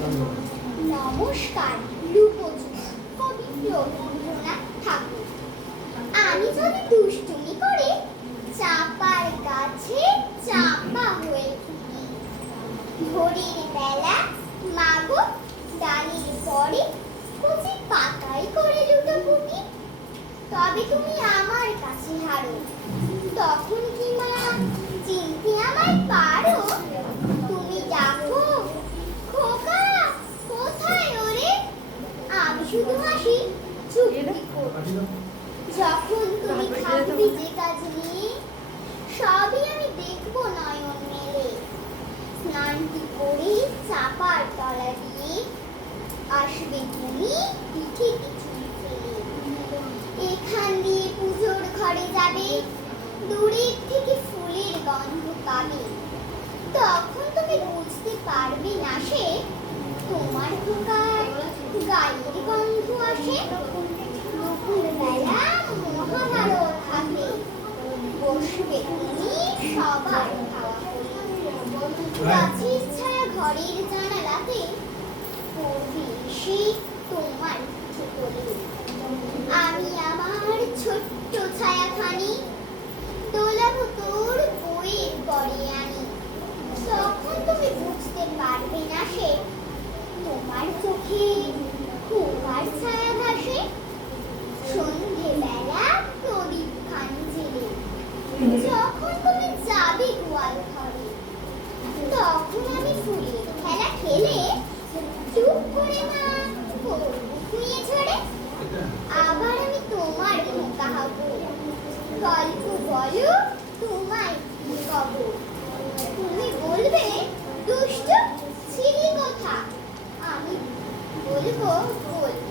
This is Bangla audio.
নমস্কার রূপজী কবি রবীন্দ্রনাথ ঠাকুর। আমি যদি দুষ্টুমি করে চাপার গাছে চাপা হয়ে থাকি, ভোরের বেলা মাগো ডালির পরে কচি পাতাই করে লুটোপুটি, তবে তুমি আমার কাছে হারো, তখন কি মা চিনতে আমায় পারো? তুমি ডাকো খোকা কোথায় ওরে, আমি শুধু হাসি চুপটি করে। যখন তুমি থাকবি যে কাজ নিয়ে, সবই আমি দেখবো নয়ন মেলে। স্নানটি করে চাপার তলা দিয়ে আসবে তুমি পিঠে কিছু ফেলে। এখান দিয়ে পুজোর ঘরে যাবে, দূরের থেকে ফুলের গন্ধ পাবে। তখন তুমি বুঝতে পারবে না সে তোমার খোকার গায়ের গন্ধ আসে। দুপুরবেলা মহাভারত হবে, বসবে তুমি সবার খাওয়া করে। গাছের ছায়া ঘরের জানালাতে পড়বে এসে তোমার পিঠে করে। আমি আমার ছোট্ট ছায়াখানি দোলাবো তোর বইয়ের পরে আনি। তখন তুমি বুঝতে পারবে না সে তোমার চোখে খোকার ছায়া ভাসে। সন্ধেবেলা প্রদীপ খানি জেলে যখন তুমি যাবে গোয়াল ঘরে, তখন আমি ফুলের খেলা খেলে চুপ করে মা শুয়ে ঝরে। আবার আমি তোমার খোকা হব, গল্প বলো তোমায় কব। তুমি বলবে দুষ্ট ছিলি কথা, আমি বলবো গল্প